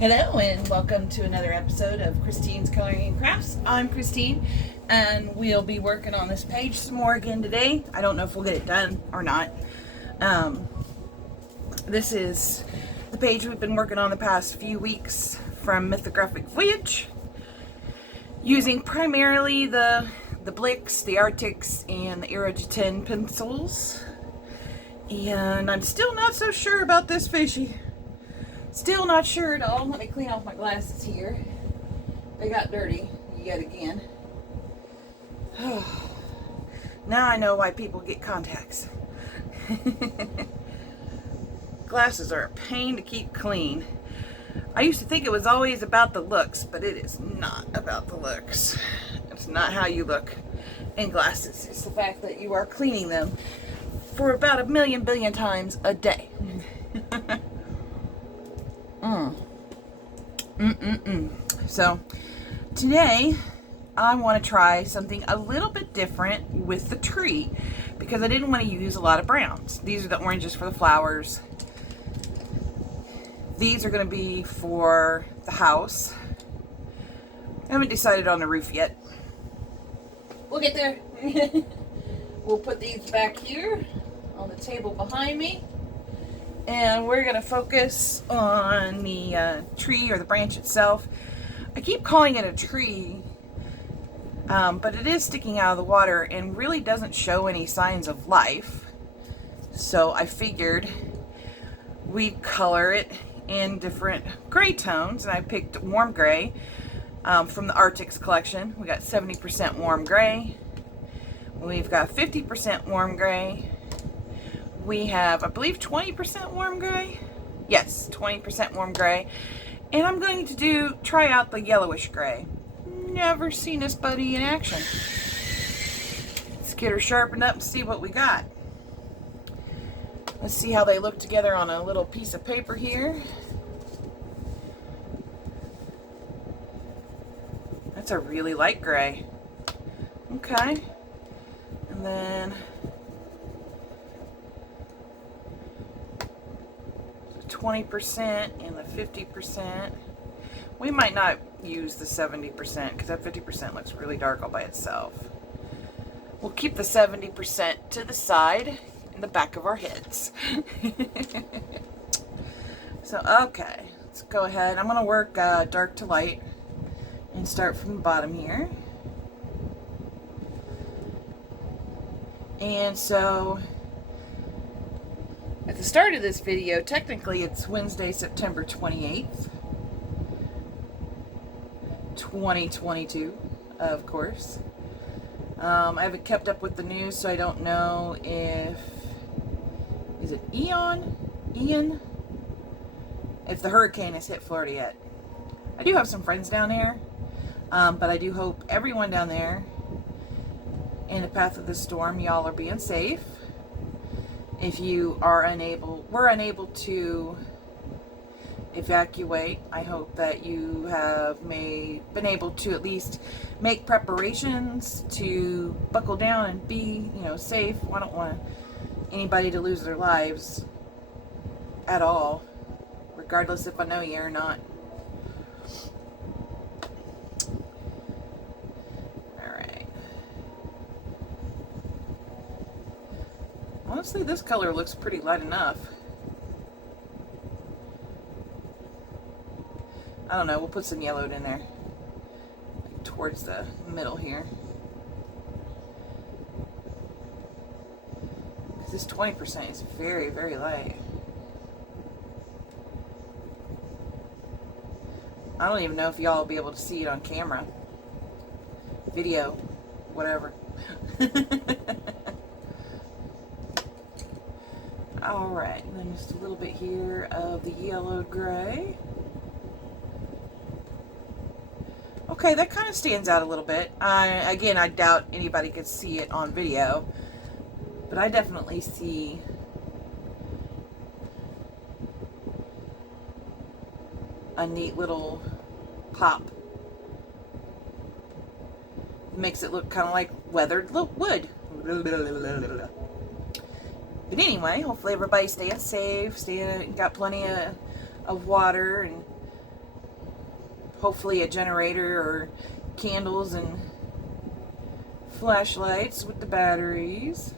Hello and welcome to another episode of Christine's Coloring and Crafts. I'm Christine and we'll be working on this page some more again today. I don't know if we'll get it done or not. This is the page we've been working on the past few weeks from Mythographic Voyage, using primarily the Blicks, the Arctics, and the Aerogetin pencils. And I'm still not so sure about this fishy. Still not sure at all. Let me clean off my glasses here. They got dirty yet again. Now I know why people get contacts. Glasses are a pain to keep clean. I used to think it was always about the looks, but it is not about the looks. It's not how you look in glasses. It's the fact that you are cleaning them for about 1 billion times a day. So today I want to try something a little bit different with the tree because I didn't want to use a lot of browns. These are the oranges for the flowers. These are going to be for the house. I haven't decided on the roof yet. We'll get there. We'll put these back here on the table behind me. And we're going to focus on the tree or the branch itself. I keep calling it a tree, but it is sticking out of the water and really doesn't show any signs of life. So I figured we'd color it in different gray tones, and I picked warm gray from the Arctics collection. We got 70% warm gray. We've got 50% warm gray. We have, I believe, 20% warm gray. Yes, 20% warm gray. And I'm going to try out the yellowish gray. Never seen this buddy in action. Let's get her sharpened up and see what we got. Let's see how they look together on a little piece of paper here. That's a really light gray. Okay. And then 20% and the 50%. We might not use the 70% because that 50% looks really dark all by itself. We'll keep the 70% to the side in the back of our heads. So, okay, let's go ahead. I'm going to work dark to light and start from the bottom here. And so at the start of this video, technically it's Wednesday, September 28th, 2022, of course. I haven't kept up with the news, so I don't know is it Ian? If the hurricane has hit Florida yet. I do have some friends down there, but I do hope everyone down there in the path of the storm, y'all are being safe. If you were unable to evacuate, I hope that you have been able to at least make preparations to buckle down and be, safe. I don't want anybody to lose their lives at all, regardless if I know you or not. Honestly, this color looks pretty light enough. I don't know, we'll put some yellow in there towards the middle here. Because this 20% is very, very light. I don't even know if y'all will be able to see it on camera. Video, whatever. Alright, and then just a little bit here of the yellow gray. Okay, that kind of stands out a little bit. Again, I doubt anybody could see it on video, but I definitely see a neat little pop. It makes it look kind of like weathered wood. But anyway, hopefully everybody's staying safe, got plenty of water, and hopefully a generator or candles and flashlights with the batteries.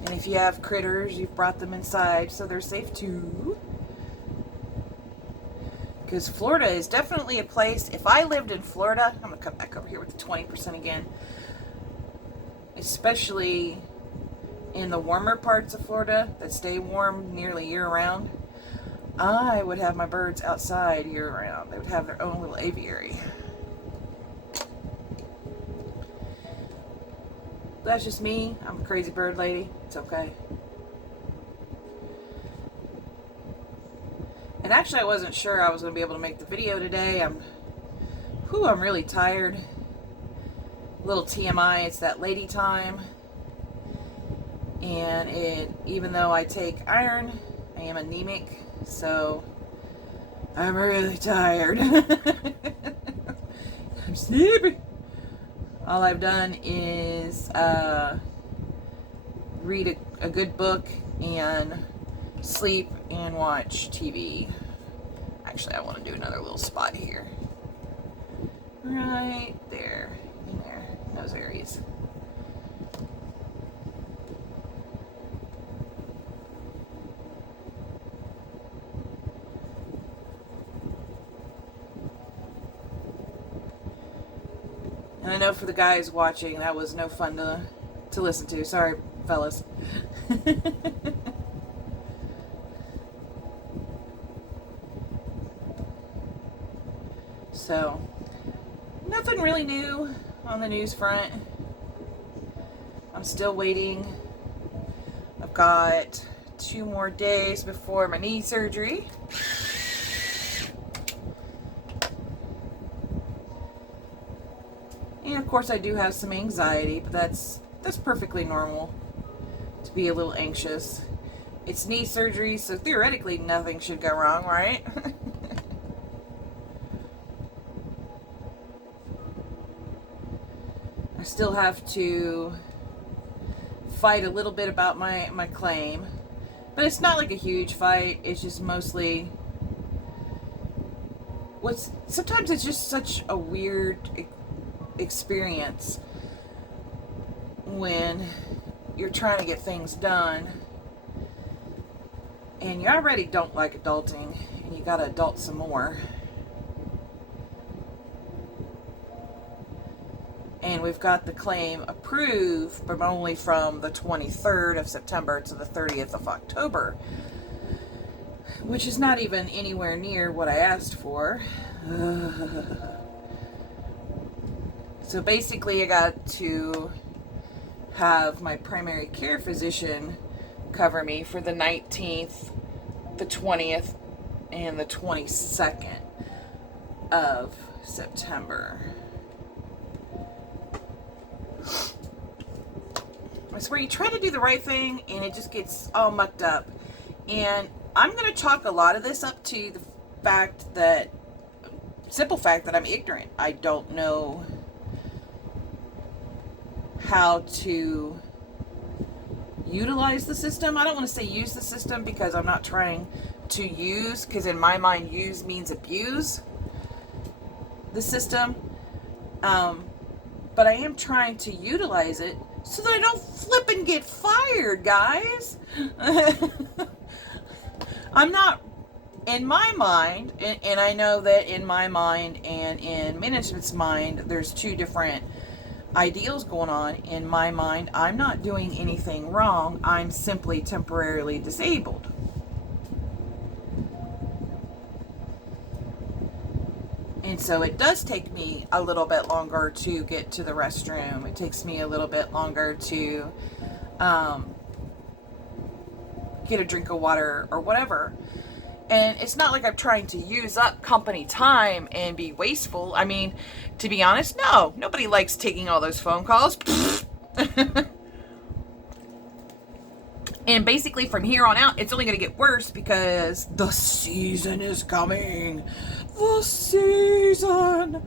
And if you have critters, you've brought them inside so they're safe too. Because Florida is definitely a place, if I lived in Florida, I'm going to come back over here with the 20% again, especially in the warmer parts of Florida that stay warm nearly year round, I would have my birds outside year round. They would have their own little aviary. That's just me. I'm a crazy bird lady. It's okay. And actually, I wasn't sure I was going to be able to make the video today. I'm really tired. Little TMI, it's that lady time. And even though I take iron, I am anemic, so I'm really tired. I'm sleepy. All I've done is read a good book and sleep and watch TV. Actually, I want to do another little spot here. Right there. In there. Those areas. And I know for the guys watching, that was no fun to listen to. Sorry, fellas. So, nothing really new on the news front. I'm still waiting. I've got 2 more days before my knee surgery. And of course I do have some anxiety, but that's perfectly normal to be a little anxious. It's knee surgery, so theoretically nothing should go wrong, right? I still have to fight a little bit about my claim, but it's not like a huge fight. It's just mostly sometimes it's just such a weird experience when you're trying to get things done and you already don't like adulting and you gotta adult some more. And we've got the claim approved, but only from the 23rd of September to the 30th of October, which is not even anywhere near what I asked for. So basically I got to have my primary care physician cover me for the 19th, the 20th, and the 22nd of September. I swear, you try to do the right thing and it just gets all mucked up. And I'm going to chalk a lot of this up to the simple fact that I'm ignorant. I don't know how to utilize the system. I don't want to say use the system because I'm not trying to use, because in my mind use means abuse the system. But I am trying to utilize it so that I don't flip and get fired, guys. I'm not, in my mind, and I know that in my mind and in management's mind, there's 2 different ideals going on. In my mind, I'm not doing anything wrong. I'm simply temporarily disabled. And so it does take me a little bit longer to get to the restroom. It takes me a little bit longer to get a drink of water or whatever. And it's not like I'm trying to use up company time and be wasteful. I mean, to be honest, no. Nobody likes taking all those phone calls. And basically from here on out, it's only going to get worse because the season is coming. The season.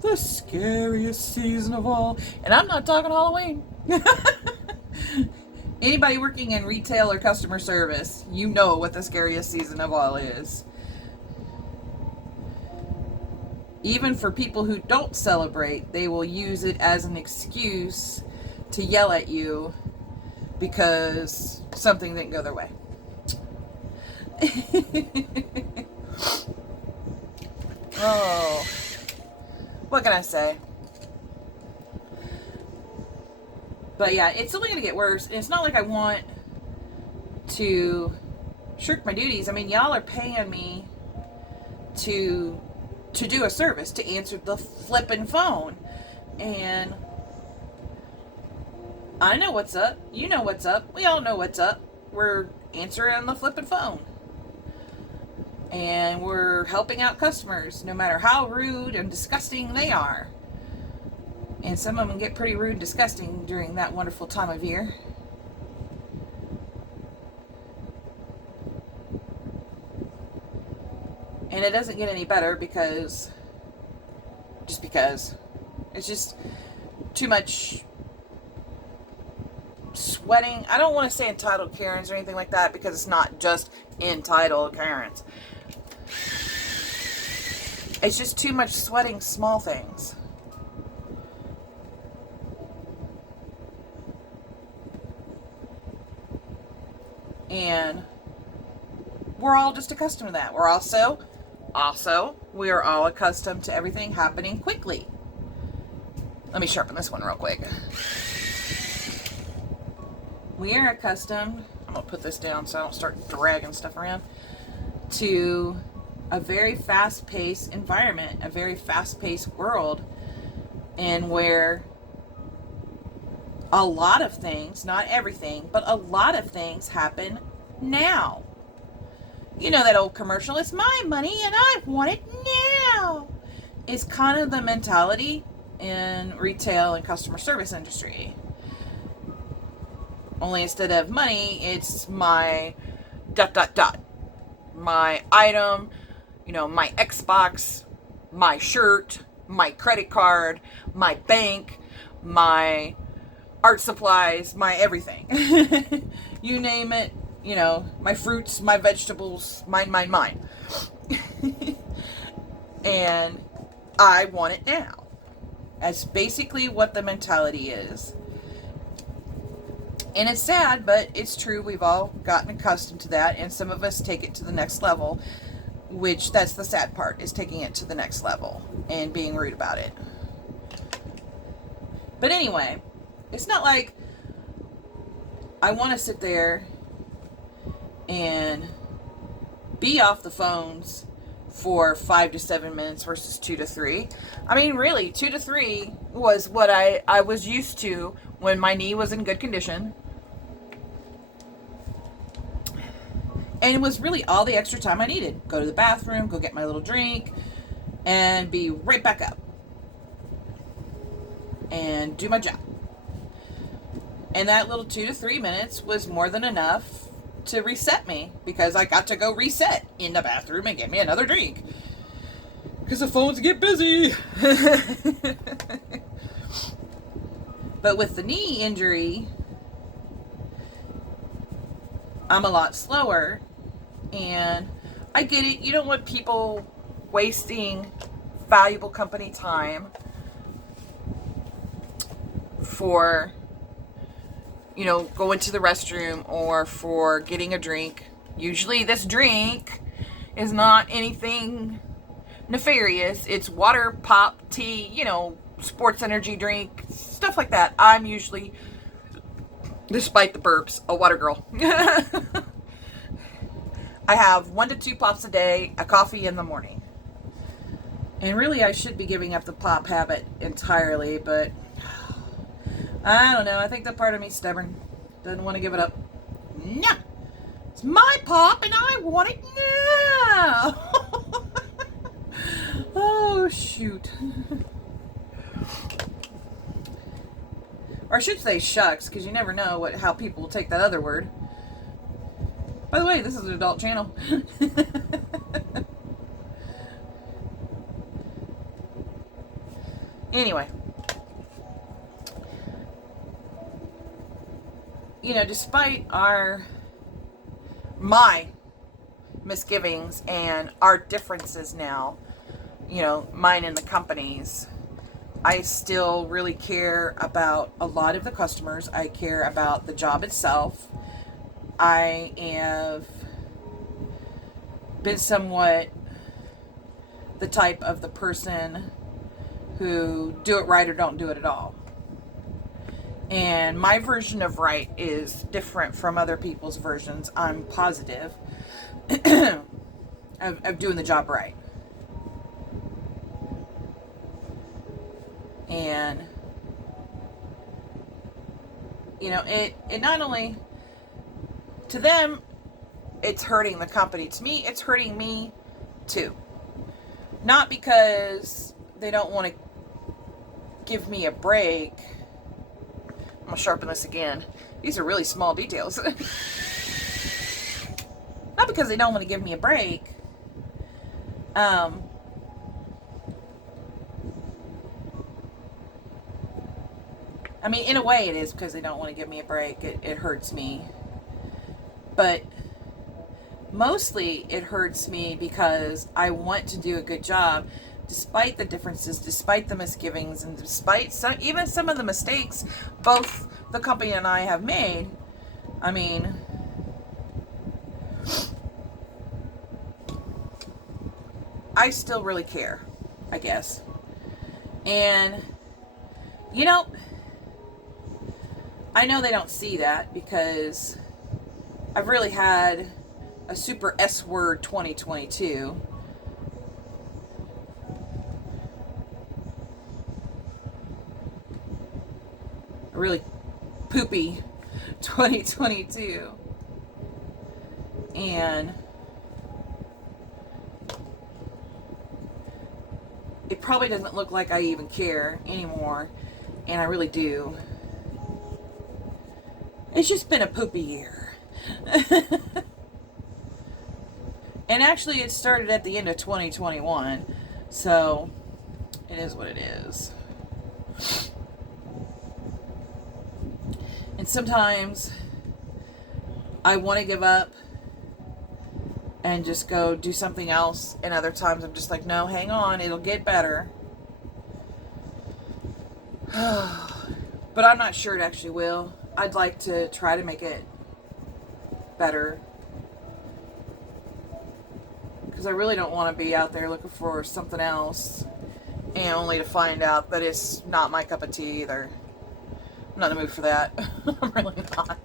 The scariest season of all. And I'm not talking Halloween. Anybody working in retail or customer service, you know what the scariest season of all is. Even for people who don't celebrate, they will use it as an excuse to yell at you because something didn't go their way. Oh, what can I say? But yeah, it's only going to get worse. And it's not like I want to shirk my duties. I mean, y'all are paying me to do a service, to answer the flippin' phone. And I know what's up. You know what's up. We all know what's up. We're answering the flippin' phone. And we're helping out customers, no matter how rude and disgusting they are. And some of them get pretty rude and disgusting during that wonderful time of year. And it doesn't get any better because it's just too much sweating. I don't want to say entitled Karens or anything like that, because it's not just entitled Karens. It's just too much sweating small things. And we're all just accustomed to that. We're also, we are all accustomed to everything happening quickly. Let me sharpen this one real quick. We are accustomed, I'm going to put this down so I don't start dragging stuff around, to a very fast-paced environment, a very fast-paced world, and where a lot of things, not everything, but a lot of things happen now. You know that old commercial, it's my money and I want it now. It's kind of the mentality in retail and customer service industry. Only instead of money, it's my ... My item, you know, my Xbox, my shirt, my credit card, my bank, my art supplies, my everything. You name it, you know, my fruits, my vegetables, mine. And I want it now. That's basically what the mentality is. And it's sad, but it's true. We've all gotten accustomed to that, and some of us take it to the next level, which that's the sad part, is taking it to the next level and being rude about it. But anyway, it's not like I want to sit there and be off the phones for 5 to 7 minutes versus 2 to 3. I mean, really, 2 to 3 was what I was used to when my knee was in good condition. And it was really all the extra time I needed. Go to the bathroom, go get my little drink, and be right back up. And do my job. And that little 2 to 3 minutes was more than enough to reset me, because I got to go reset in the bathroom and get me another drink. Because the phones get busy. But with the knee injury, I'm a lot slower. And I get it. You don't want people wasting valuable company time for, you know, going to the restroom or for getting a drink. Usually this drink is not anything nefarious. It's water, pop, tea, you know, sports energy drink, stuff like that. I'm usually, despite the burps, a water girl. I have 1 to 2 pops a day, a coffee in the morning. And really, I should be giving up the pop habit entirely, but I don't know. I think that part of me's stubborn. Doesn't want to give it up. No! It's my pop and I want it now! Oh, shoot. Or I should say shucks, because you never know how people will take that other word. By the way, this is an adult channel. Anyway. despite my misgivings and our differences now, mine and the companies, I still really care about a lot of the customers. I care about the job itself. I have been somewhat the type of the person who do it right or don't do it at all. And my version of right is different from other people's versions. I'm positive of doing the job right. And, it not only, to them, it's hurting the company. To me, it's hurting me too. Not because they don't want to give me a break. I'm going to sharpen this again. These are really small details. Not because they don't want to give me a break. I mean, in a way it is because they don't want to give me a break. It hurts me. But mostly it hurts me because I want to do a good job, despite the differences, despite the misgivings, and despite even some of the mistakes both the company and I have made. I mean, I still really care, I guess. And, I know they don't see that because I've really had a super S-word 2022. A really poopy 2022. And it probably doesn't look like I even care anymore. And I really do. It's just been a poopy year. And actually it started at the end of 2021. So it is what it is. And sometimes I want to give up and just go do something else. And other times I'm just like, no, hang on, it'll get better. But I'm not sure it actually will. I'd like to try to make it better. Because I really don't want to be out there looking for something else. And only to find out that it's not my cup of tea either. I'm not in the mood for that. I'm really not.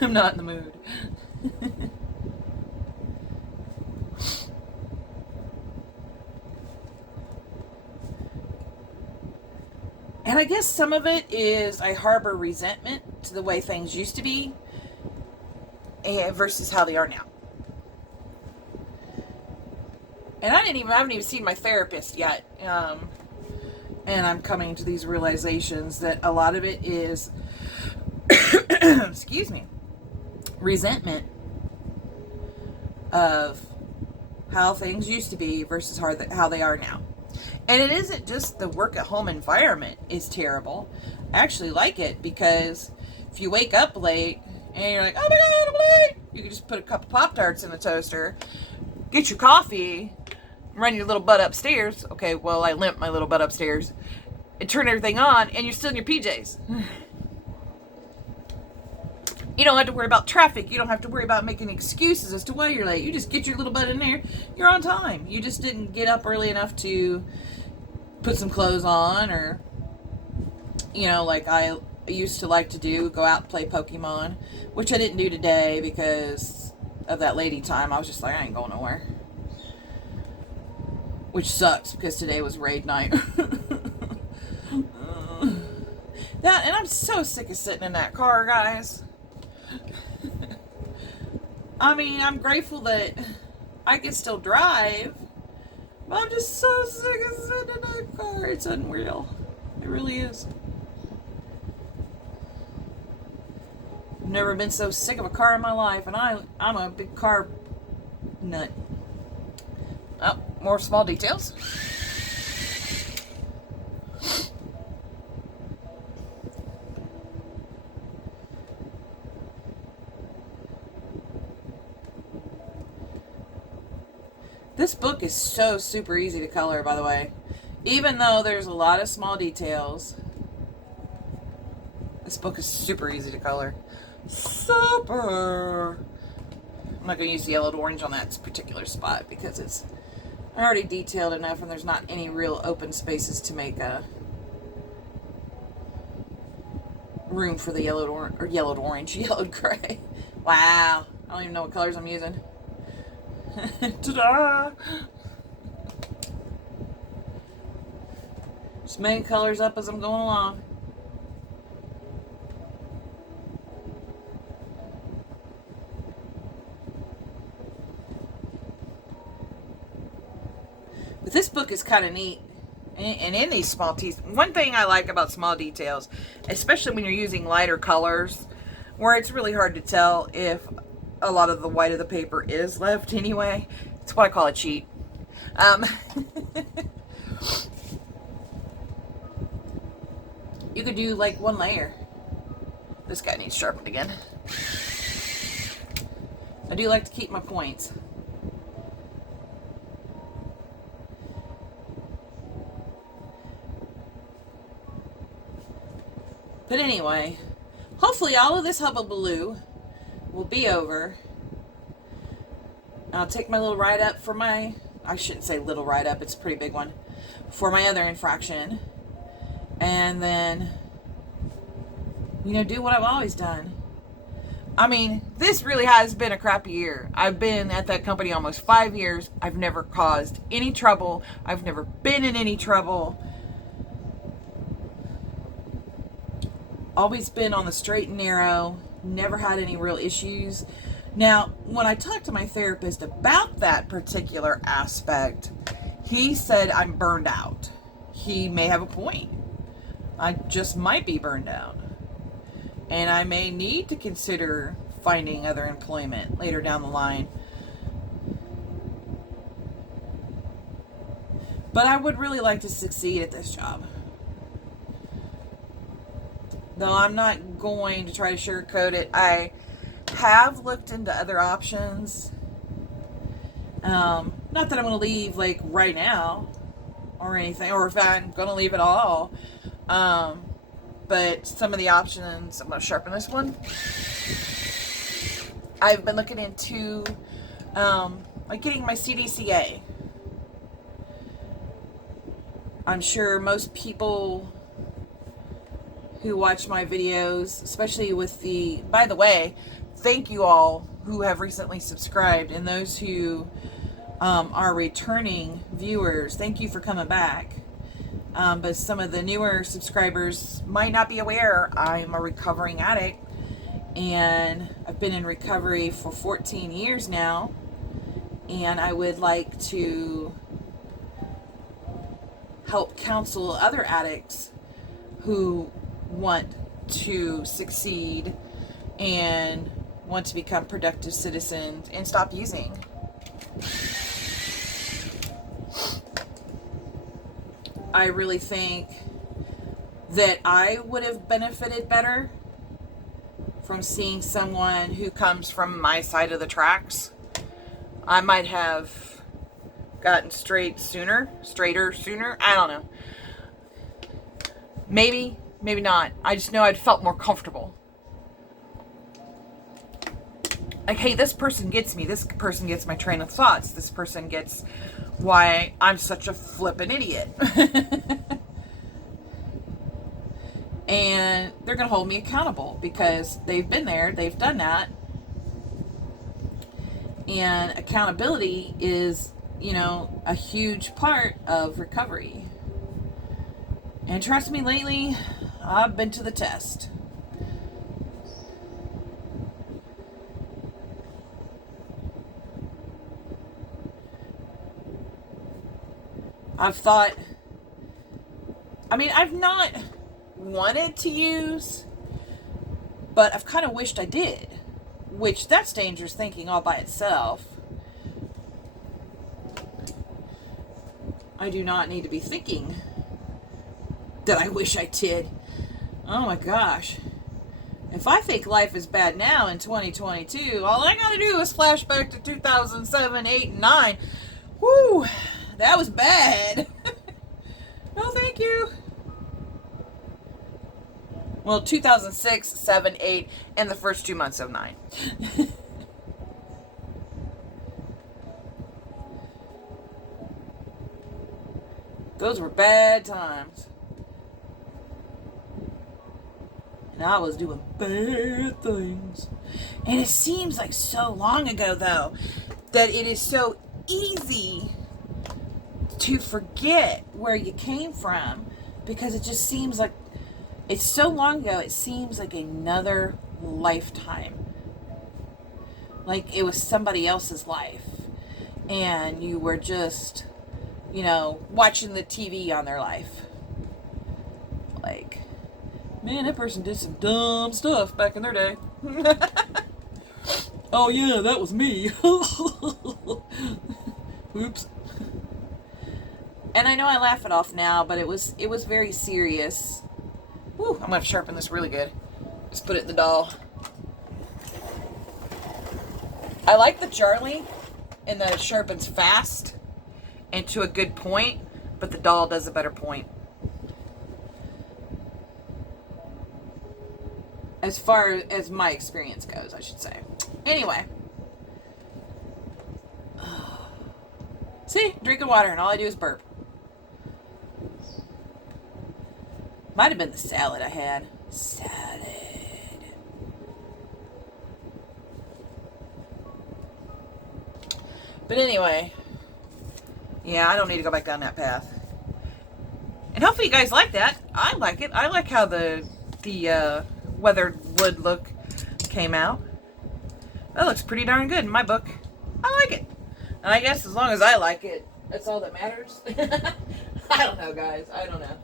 I'm not in the mood. And I guess some of it is I harbor resentment to the way things used to be versus how they are now. And I haven't even seen my therapist yet. And I'm coming to these realizations that a lot of it is, excuse me, resentment of how things used to be versus how they are now. And it isn't just the work at home environment is terrible. I actually like it because if you wake up late and you're like, oh my God, I'm late, you can just put a couple Pop-Tarts in the toaster, get your coffee, run your little butt upstairs. Okay, well, I limp my little butt upstairs and turn everything on, and you're still in your PJs. You don't have to worry about traffic. You don't have to worry about making excuses as to why you're late. You just get your little butt in there. You're on time. You just didn't get up early enough to put some clothes on, or, like I used to like to do, go out and play Pokemon, which I didn't do today because of that lady time. I was just like, I ain't going nowhere. Which sucks because today was raid night. And I'm so sick of sitting in that car, guys. I mean, I'm grateful that I can still drive, but I'm just so sick of sitting in that car. It's unreal. It really is. I've never been so sick of a car in my life, and I'm a big car nut. Oh, more small details. This book is so super easy to color, by the way. Even though there's a lot of small details, this book is super easy to color. Super! I'm not going to use yellowed orange on that particular spot because it's already detailed enough and there's not any real open spaces to make a room for the yellowed gray. Wow. I don't even know what colors I'm using. Ta-da! Just making colors up as I'm going along. But this book is kind of neat. And in these small details, one thing I like about small details, especially when you're using lighter colors, where it's really hard to tell if a lot of the white of the paper is left anyway. It's what I call a cheat. You could do like one layer. This guy needs sharpened again. I do like to keep my points. But anyway, hopefully all of this hubbubaloo will be over. I'll take my little write-up for my, I shouldn't say little write-up, it's a pretty big one, for my other infraction. And then, do what I've always done. I mean, this really has been a crappy year. I've been at that company almost 5 years. I've never caused any trouble. I've never been in any trouble. Always been on the straight and narrow. Never had any real issues. Now, when I talked to my therapist about that particular aspect, he said I'm burned out. He may have a point. I just might be burned out. And I may need to consider finding other employment later down the line. But I would really like to succeed at this job. Though I'm not going to try to sugarcoat it. I have looked into other options. Not that I'm going to leave like right now or anything, or if I'm going to leave at all. But some of the options, I'm going to sharpen this one. I've been looking into like getting my CDCA. I'm sure most people who watch my videos, especially with the, by the way, thank you all who have recently subscribed, and those who are returning viewers, thank you for coming back. But some of the newer subscribers might not be aware I'm a recovering addict, and I've been in recovery for 14 years now, and I would like to help counsel other addicts who want to succeed and want to become productive citizens and stop using. I really think that I would have benefited better from seeing someone who comes from my side of the tracks. I might have gotten straighter sooner. I don't know. Maybe not. I just know I'd felt more comfortable. Like, hey, this person gets me. This person gets my train of thoughts. This person gets why I'm such a flippin' idiot. And they're going to hold me accountable because they've been there. They've done that. And accountability is, a huge part of recovery. And trust me, lately, I've been to the test. I've not wanted to use, but I've kind of wished I did, which that's dangerous thinking all by itself. I do not need to be thinking that I wish I did. Oh my gosh. If I think life is bad now in 2022, all I gotta do is flash back to 2007, 8, and 9 Whew, that was bad. No, thank you. Well, 2006, 7, 8, and the first 2 months of 9. Those were bad times. And I was doing bad things. And it seems like so long ago, though, that it is so easy to forget where you came from, because it just seems like it's so long ago. It seems like another lifetime, like it was somebody else's life, and you were just, watching the TV on their life. Like, man, that person did some dumb stuff back in their day. Oh yeah, that was me. Oops. And I know I laugh it off now, but it was very serious. Woo, I'm going to sharpen this really good. Just put it in the doll. I like the Charlie in that it sharpens fast and to a good point, but the doll does a better point. As far as my experience goes, I should say. Anyway. See? Drinking water and all I do is burp. Might have been the salad I had. Salad. But anyway. Yeah, I don't need to go back down that path. And hopefully you guys like that. I like it. I like how the weathered wood look came out. That looks pretty darn good in my book. I like it. And I guess as long as I like it, that's all that matters. I don't know, guys. I don't know.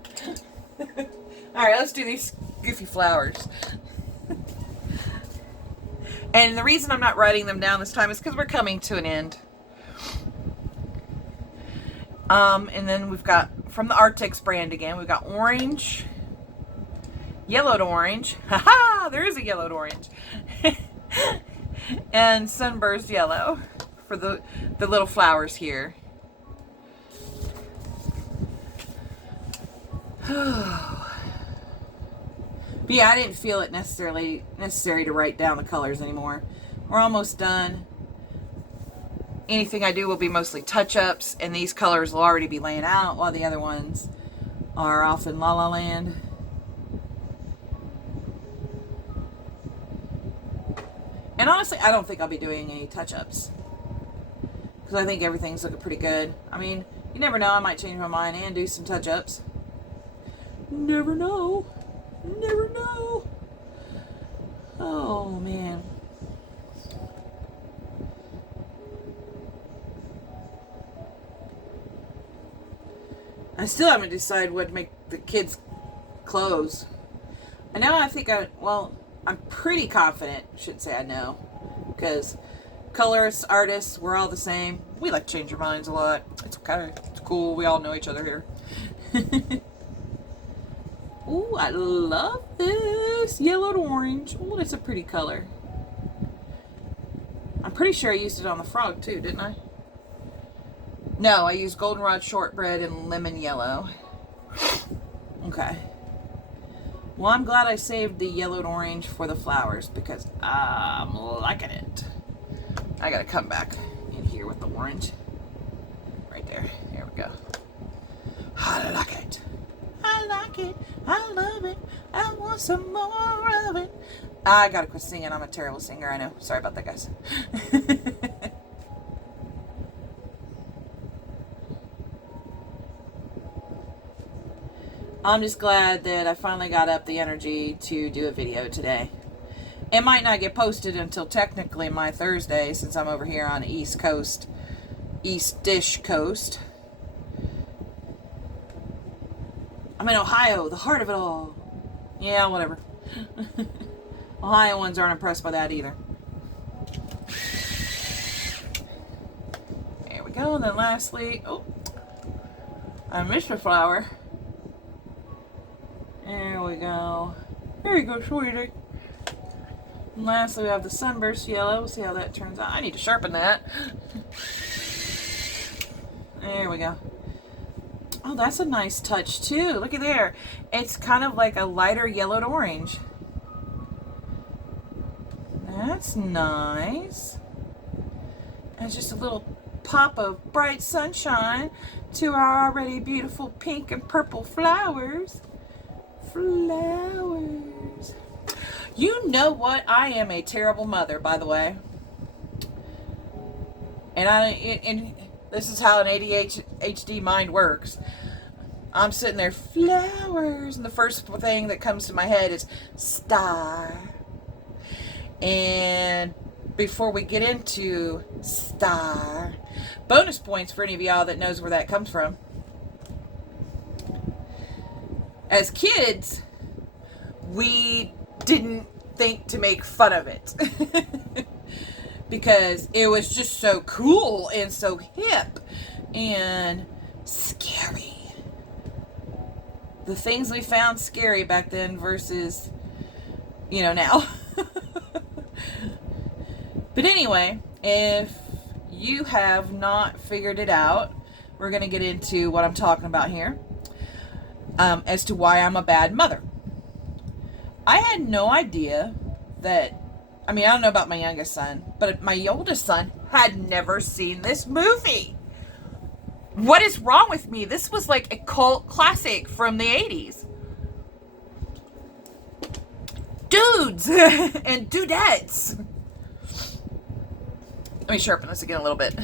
Alright, let's do these goofy flowers. And the reason I'm not writing them down this time is because we're coming to an end. And then we've got, from the Arctics brand again, we've got orange, yellowed orange. Haha, there is a yellowed orange. And sunburst yellow for the little flowers here. But yeah, I didn't feel it necessary to write down the colors anymore. We're almost done. Anything I do will be mostly touch-ups, and these colors will already be laying out while the other ones are off in La La Land. And honestly, I don't think I'll be doing any touch-ups, because I think everything's looking pretty good. I mean, you never know, I might change my mind and do some touch-ups. Never know. Never know. Oh, man. I still haven't decided what to make the kids' clothes. I know I'm pretty confident. Shouldn't say I know. Because colorists, artists, we're all the same. We like to change our minds a lot. It's okay. It's cool. We all know each other here. Ooh, I love this yellowed orange. Ooh, that's a pretty color. I'm pretty sure I used it on the frog too, didn't I? No, I used goldenrod shortbread and lemon yellow. Okay. Well, I'm glad I saved the yellowed orange for the flowers, because I'm liking it. I gotta come back in here with the orange. Right there. There we go. I like it. I like it. I love it. I want some more of it. I gotta quit singing. I'm a terrible singer. I know. Sorry about that, guys. I'm just glad that I finally got up the energy to do a video today. It might not get posted until technically my Thursday, since I'm over here on the East Coast. East-ish coast. I'm in Ohio, the heart of it all. Yeah, whatever. Ohioans aren't impressed by that either. There we go. And then lastly, oh, I missed a flower. There we go. There you go, sweetie. And lastly, we have the sunburst yellow. We'll see how that turns out. I need to sharpen that. There we go. Oh, that's a nice touch too. Look at there. It's kind of like a lighter yellowed orange. That's nice. And just a little pop of bright sunshine to our already beautiful pink and purple flowers. Flowers. You know what? I am a terrible mother, by the way. And this is how an ADHD mind works. I'm sitting there, flowers, and the first thing that comes to my head is star. And before we get into star, bonus points for any of y'all that knows where that comes from. As kids, we didn't think to make fun of it because it was just so cool and so hip and scary. The things we found scary back then versus, now. But anyway, if you have not figured it out, we're going to get into what I'm talking about here as to why I'm a bad mother. I had no idea that, I don't know about my youngest son, but my oldest son had never seen this movie. What is wrong with me? This was like a cult classic from the 80s. Dudes and dudettes. Let me sharpen this again a little bit.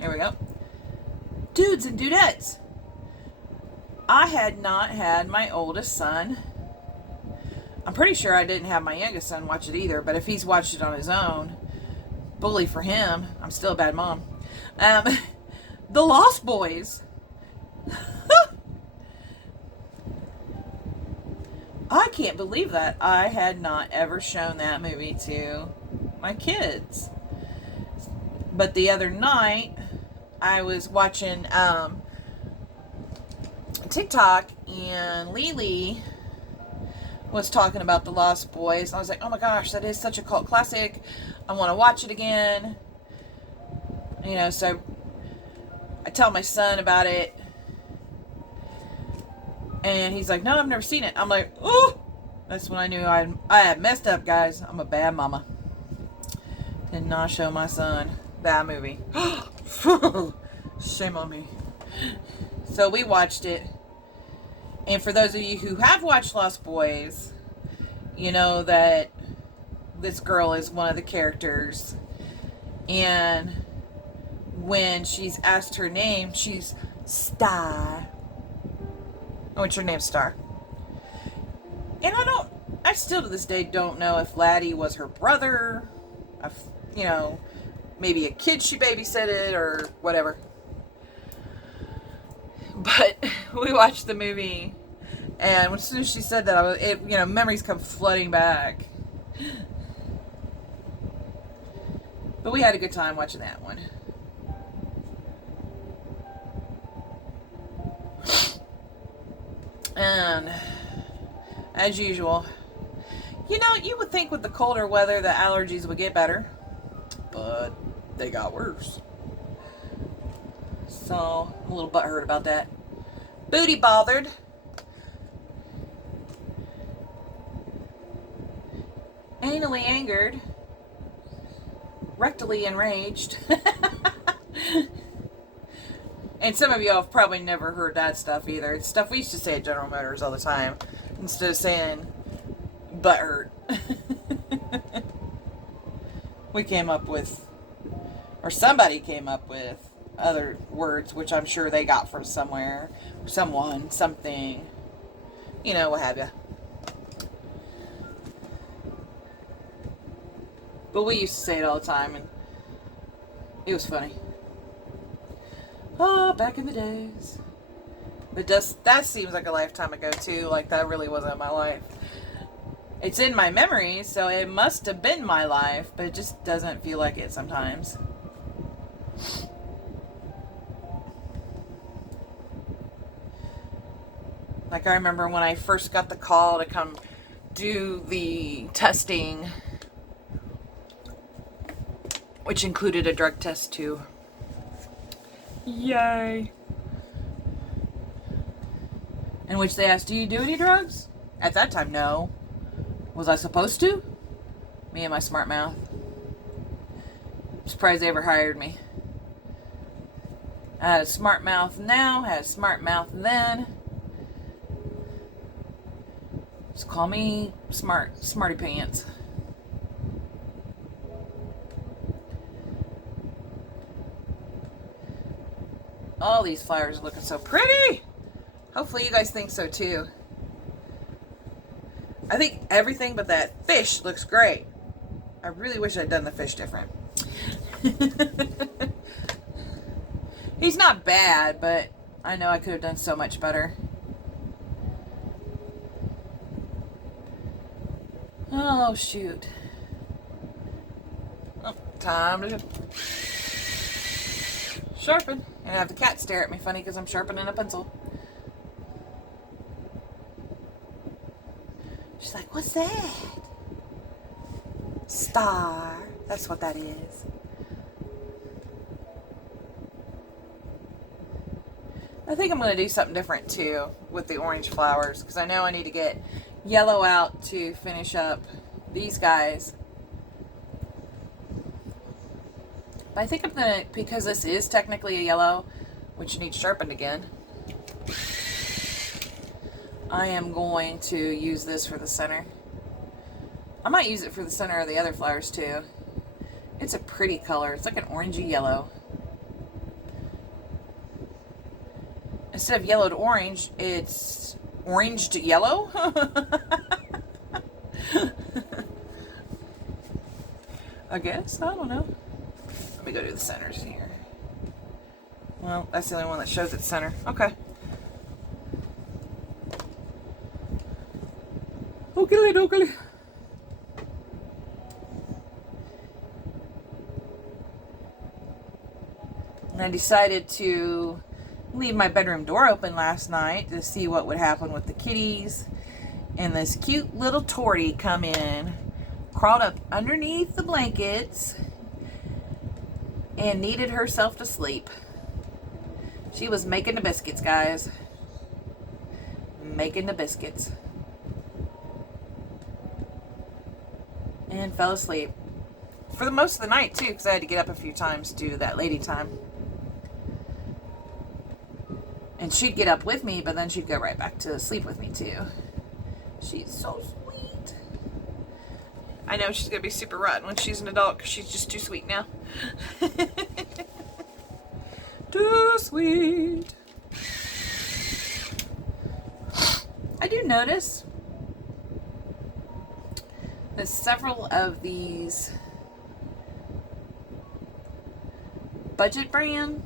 There we go. Dudes and dudettes. I had not had my oldest son. I'm pretty sure I didn't have my youngest son watch it either, but if he's watched it on his own, bully for him. I'm still a bad mom. The Lost Boys. I can't believe that I had not ever shown that movie to my kids. But the other night, I was watching TikTok, and Lily was talking about The Lost Boys. I was like, oh my gosh, that is such a cult classic. I want to watch it again. So I tell my son about it. And he's like, no, I've never seen it. I'm like, oh, that's when I knew I had messed up, guys. I'm a bad mama. Did not show my son that movie. Shame on me. So we watched it. And for those of you who have watched Lost Boys, you know that this girl is one of the characters. And when she's asked her name, she's Star. Oh, what's your name, Star? And I still to this day don't know if Laddie was her brother, maybe a kid she babysitted or whatever. But we watched the movie, and as soon as she said that, memories come flooding back. But we had a good time watching that one. And as usual, you would think with the colder weather the allergies would get better, but they got worse. So I'm a little butthurt about that. Booty bothered. Anally angered. Rectally enraged. And some of y'all have probably never heard that stuff either. It's stuff we used to say at General Motors all the time. Instead of saying butthurt. We came up with, or somebody came up with, other words, which I'm sure they got from somewhere. Someone, something. What have you. But we used to say it all the time, and it was funny. Oh, back in the days. But that seems like a lifetime ago, too. Like, that really wasn't my life. It's in my memory, so it must have been my life, but it just doesn't feel like it sometimes. Like, I remember when I first got the call to come do the testing, which included a drug test, too. Yay. In which they asked, do you do any drugs? At that time, no. Was I supposed to? Me and my smart mouth. I'm surprised they ever hired me. I had a smart mouth now, had a smart mouth then. Just call me smarty pants. All these flowers are looking so pretty. Hopefully you guys think so too. I think everything but that fish looks great. I really wish I'd done the fish different. He's not bad, but I know I could have done so much better. Oh, shoot. Oh, time to sharpen. And have the cat stare at me funny because I'm sharpening a pencil. She's like, what's that? Star. That's what that is. I think I'm going to do something different too with the orange flowers because I know I need to get yellow out to finish up these guys. But I think I'm going to, because this is technically a yellow, which needs sharpened again, I am going to use this for the center. I might use it for the center of the other flowers too. It's a pretty color. It's like an orangey yellow. Instead of yellow to orange, it's orange to yellow. I guess. I don't know. Let me go do the centers here. Well, that's the only one that shows its center. Okay. Okie dokie. And I decided to leave my bedroom door open last night to see what would happen with the kitties. And this cute little tortie come in, crawled up underneath the blankets, and needed herself to sleep. She was making the biscuits, guys. Making the biscuits. And fell asleep. For the most of the night, too, because I had to get up a few times due to that lady time. And she'd get up with me, but then she'd go right back to sleep with me, too. She's so sweet. I know she's going to be super rotten when she's an adult, because she's just too sweet now. Too sweet. I do notice that several of these budget brand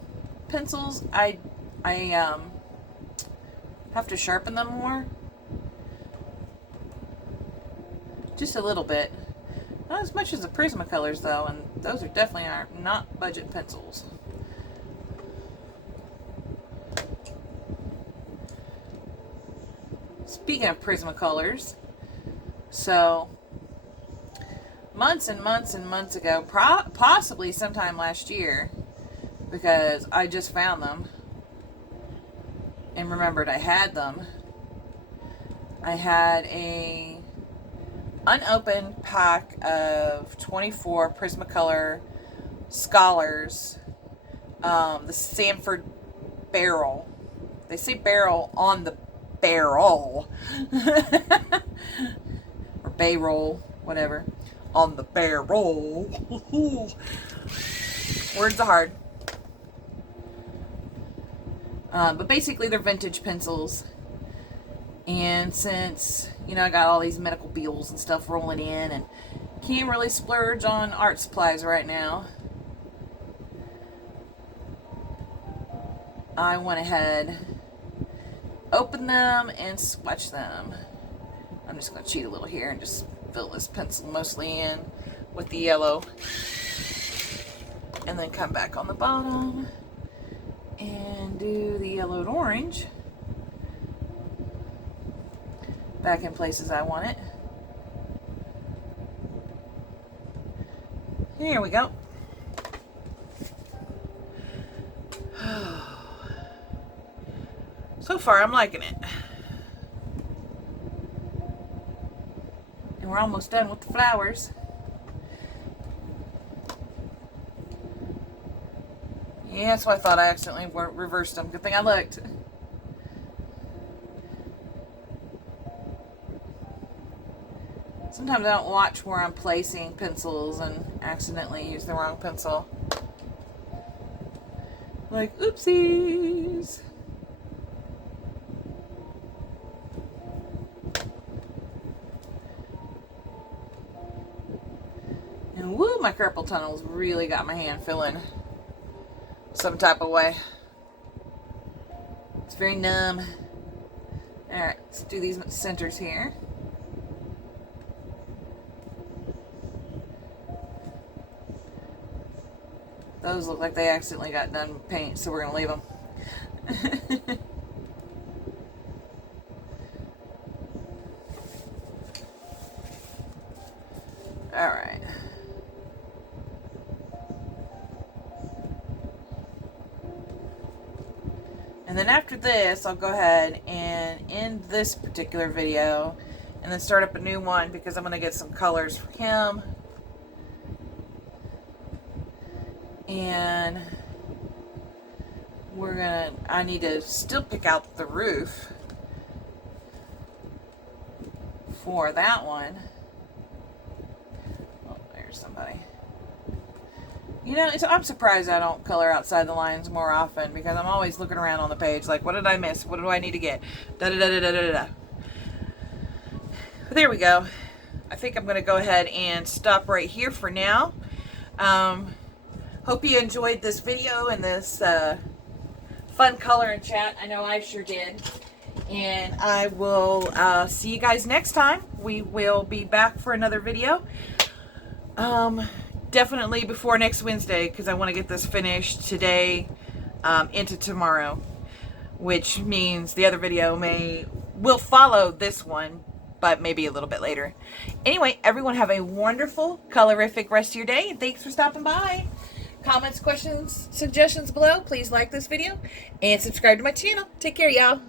pencils, I have to sharpen them more. Just a little bit. Not as much as the Prismacolors though, and those are definitely not budget pencils. Speaking of Prismacolors, so months and months and months ago, possibly sometime last year, because I just found them and remembered I had them. I had a unopened pack of 24 Prismacolor Scholars, the Sanford barrel. They say barrel on the barrel. Or barrel, whatever. On the barrel. Words are hard. But basically they're vintage pencils. And since, I got all these medical bills and stuff rolling in and can't really splurge on art supplies right now, I went ahead, opened them, and swatched them. I'm just going to cheat a little here and just fill this pencil mostly in with the yellow. And then come back on the bottom and do the yellow to orange. Back in places I want it. Here we go. So far, I'm liking it. And we're almost done with the flowers. Yeah, that's why I thought I accidentally reversed them. Good thing I looked. Sometimes I don't watch where I'm placing pencils and accidentally use the wrong pencil. Like, oopsies. And woo, my carpal tunnels really got my hand feeling some type of way. It's very numb. Alright, let's do these centers here. Those look like they accidentally got done with paint, so we're going to leave them. Alright. And then after this, I'll go ahead and end this particular video and then start up a new one because I'm going to get some colors for him. And I need to still pick out the roof for that one. Oh, there's somebody. You know, I'm surprised I don't color outside the lines more often because I'm always looking around on the page like, what did I miss? What do I need to get? Da da da da da da da. But there we go. I think I'm going to go ahead and stop right here for now. Hope you enjoyed this video and this fun color and chat. I know I sure did. And I will see you guys next time. We will be back for another video. Definitely before next Wednesday because I want to get this finished today into tomorrow. Which means the other video will follow this one, but maybe a little bit later. Anyway, everyone have a wonderful, colorific rest of your day. And thanks for stopping by. Comments, questions, suggestions below. Please like this video and subscribe to my channel. Take care, y'all.